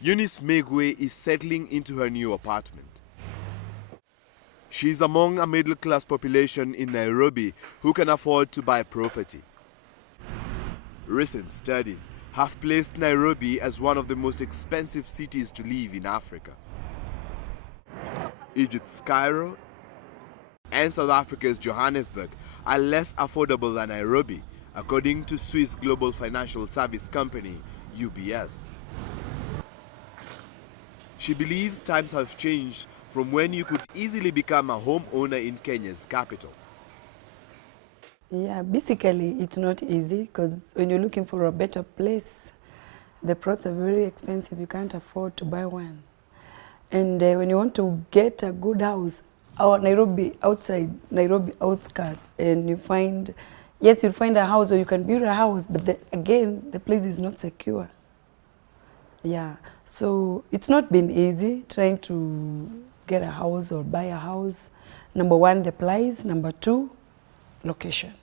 Eunice Megwe is settling into her new apartment. She is among a middle-class population in Nairobi who can afford to buy property. Recent studies have placed Nairobi as one of the most expensive cities to live in Africa. Egypt's Cairo and South Africa's Johannesburg are less affordable than Nairobi, according to Swiss global financial service company UBS. She believes times have changed from when you could easily become a homeowner in Kenya's capital. Yeah, basically it's not easy because when you're looking for a better place, the plots are very expensive. You can't afford to buy one. And when you want to get a good house, Nairobi, outside Nairobi outskirts, and you find, yes, you'll find a house or you can build a house, but again, the place is not secure. Yeah, so it's not been easy trying to get a house or buy a house. Number one, the price. Number two, location.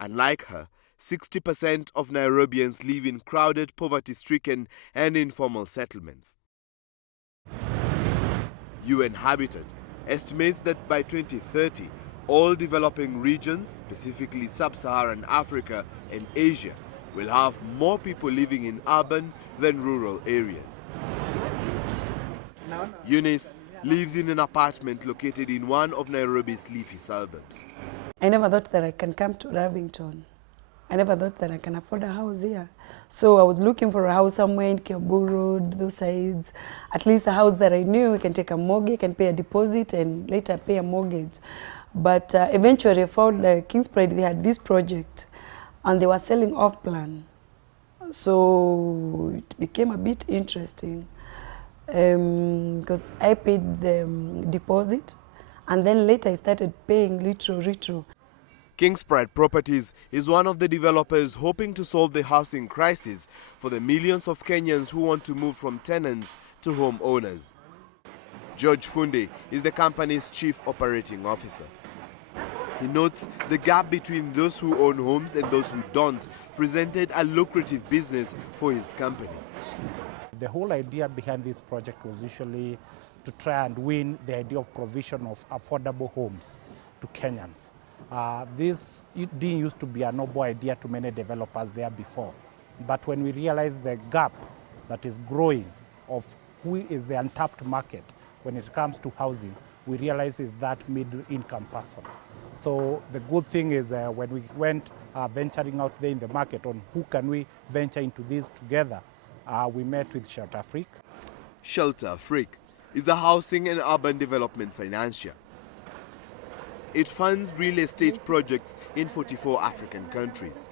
Unlike her, 60% of Nairobians live in crowded, poverty-stricken and informal settlements. UN Habitat estimates that by 2030, all developing regions, specifically sub-Saharan Africa and Asia, will have more people living in urban than rural areas. Eunice lives in an apartment located in one of Nairobi's leafy suburbs. I never thought that I can come to Lavington. I never thought that I can afford a house here. So I was looking for a house somewhere in Kiambu Road, those sides. At least a house that I knew I can take a mortgage, can pay a deposit and later pay a mortgage. But eventually I found King's Pride, they had this project and they were selling off plan. So it became a bit interesting because I paid the deposit and then later I started paying little. King's Pride Properties is one of the developers hoping to solve the housing crisis for the millions of Kenyans who want to move from tenants to homeowners. George Funde is the company's chief operating officer. He notes the gap between those who own homes and those who don't presented a lucrative business for his company. The whole idea behind this project was usually to try and win the idea of provision of affordable homes to Kenyans. This didn't used to be a noble idea to many developers there before. But when we realized the gap that is growing of who is the untapped market when it comes to housing, we realized is that middle income person. So the good thing is when we went venturing out there in the market on who can we venture into this together, we met with Shelter Afrique. Shelter Afrique is a housing and urban development financier. It funds real estate projects in 44 African countries.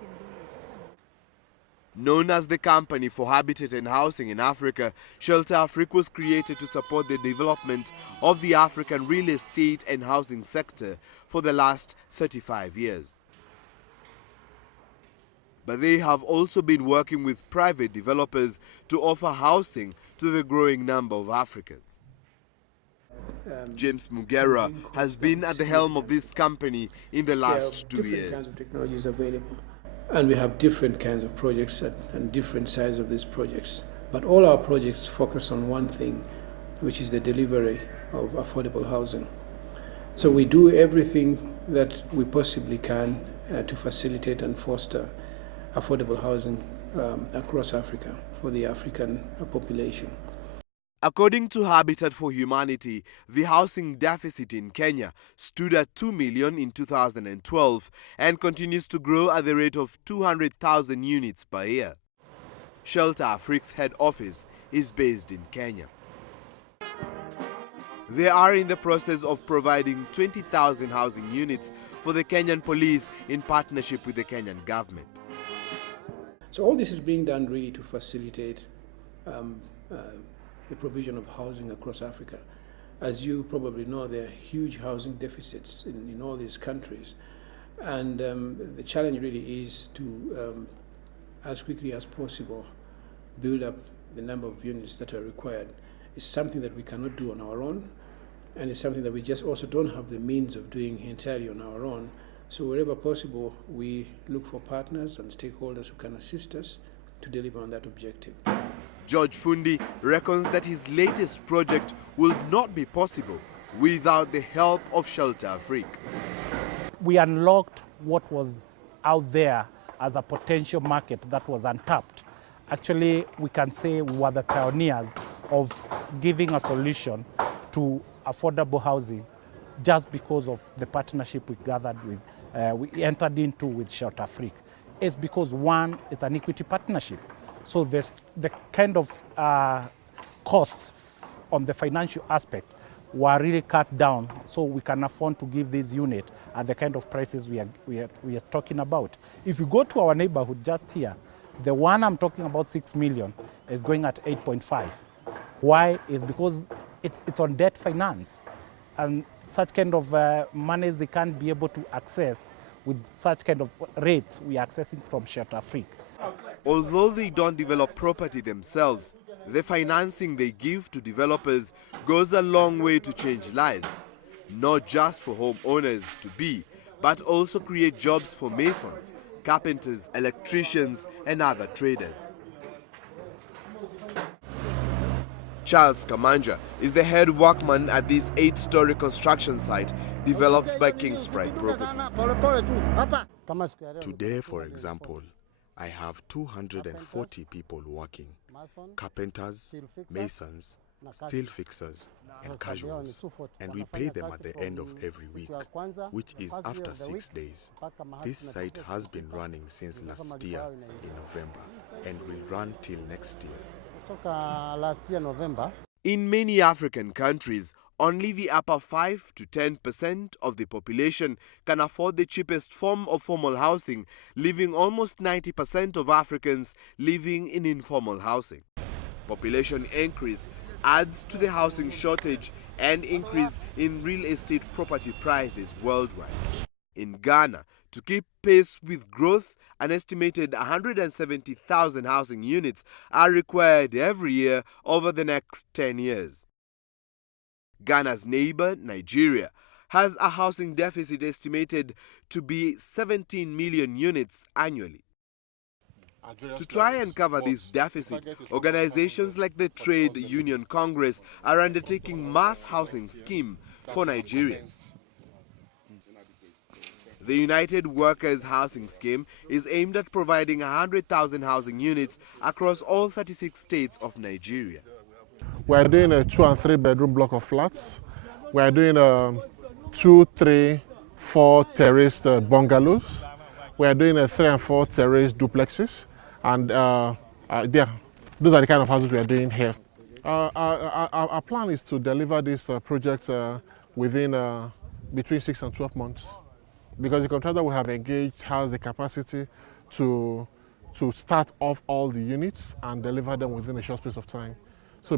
Known as the Company for Habitat and Housing in Africa, Shelter Afrique was created to support the development of the African real estate and housing sector for the last 35 years. But they have also been working with private developers to offer housing to the growing number of Africans. James Mugera has been at the helm of this company in the last 2 years. Different kinds of technologies available. And we have different kinds of projects and different sizes of these projects. But all our projects focus on one thing, which is the delivery of affordable housing. So we do everything that we possibly can to facilitate and foster affordable housing across Africa for the African population. According to Habitat for Humanity, the housing deficit in Kenya stood at 2 million in 2012 and continues to grow at the rate of 200,000 units per year. Shelter Afrique's head office is based in Kenya. They are in the process of providing 20,000 housing units for the Kenyan police in partnership with the Kenyan government. So all this is being done really to facilitate the provision of housing across Africa. As you probably know, there are huge housing deficits in all these countries. And the challenge really is to, as quickly as possible, build up the number of units that are required. It's something that we cannot do on our own, and it's something that we just also don't have the means of doing entirely on our own. So wherever possible, we look for partners and stakeholders who can assist us to deliver on that objective. George Fundi reckons that his latest project will not be possible without the help of Shelter Afrique. We unlocked what was out there as a potential market that was untapped. Actually, we can say we were the pioneers of giving a solution to affordable housing just because of the partnership we gathered with, we entered into with Shelter Afrique. It's because one, it's an equity partnership. So the kind of costs on the financial aspect were really cut down, so we can afford to give this unit at the kind of prices we are talking about. If you go to our neighborhood just here, the one I'm talking about, 6 million, is going at 8.5. Why? Is because it's on debt finance, and such kind of monies they can't be able to access with such kind of rates we are accessing from Shelter Afrique. Although they don't develop property themselves, the financing they give to developers goes a long way to change lives, not just for homeowners to be, but also create jobs for masons, carpenters, electricians, and other traders. Charles Kamanja is the head workman at this 8-story construction site developed by Kingspride Properties. Today, for example, I have 240 people working: carpenters, masons, steel fixers, and casuals. And we pay them at the end of every week, which is after 6 days. This site has been running since last year in November and will run till next year. In many African countries, only the upper 5 to 10% of the population can afford the cheapest form of formal housing, leaving almost 90% of Africans living in informal housing. Population increase adds to the housing shortage and increase in real estate property prices worldwide. In Ghana, to keep pace with growth, an estimated 170,000 housing units are required every year over the next 10 years. Ghana's neighbor, Nigeria, has a housing deficit estimated to be 17 million units annually. To try and cover this deficit, organizations like the Trade Union Congress are undertaking mass housing scheme for Nigerians. The United Workers Housing Scheme is aimed at providing 100,000 housing units across all 36 states of Nigeria. We are doing a 2 and 3 bedroom block of flats. We are doing 2, 3, 4 terraced bungalows. We are doing a 3 and 4 terraced duplexes. And yeah, those are the kind of houses we are doing here. Our plan is to deliver this project within between 6 and 12 months. Because the contractor we have engaged has the capacity to start off all the units and deliver them within a short space of time. So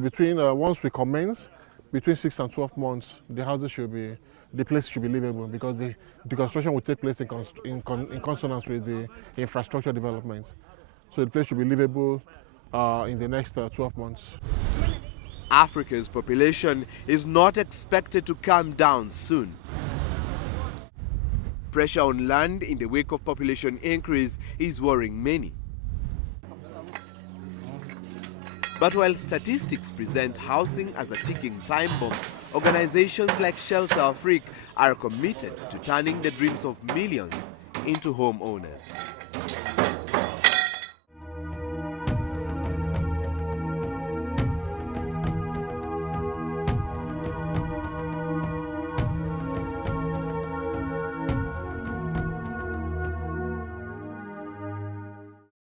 once we commence, between 6 and 12 months, the houses the place should be livable, because the construction will take place in consonance with the infrastructure development. So the place should be livable in the next 12 months. Africa's population is not expected to come down soon. Pressure on land in the wake of population increase is worrying many. But while statistics present housing as a ticking time bomb, organizations like Shelter Afrique are committed to turning the dreams of millions into homeowners.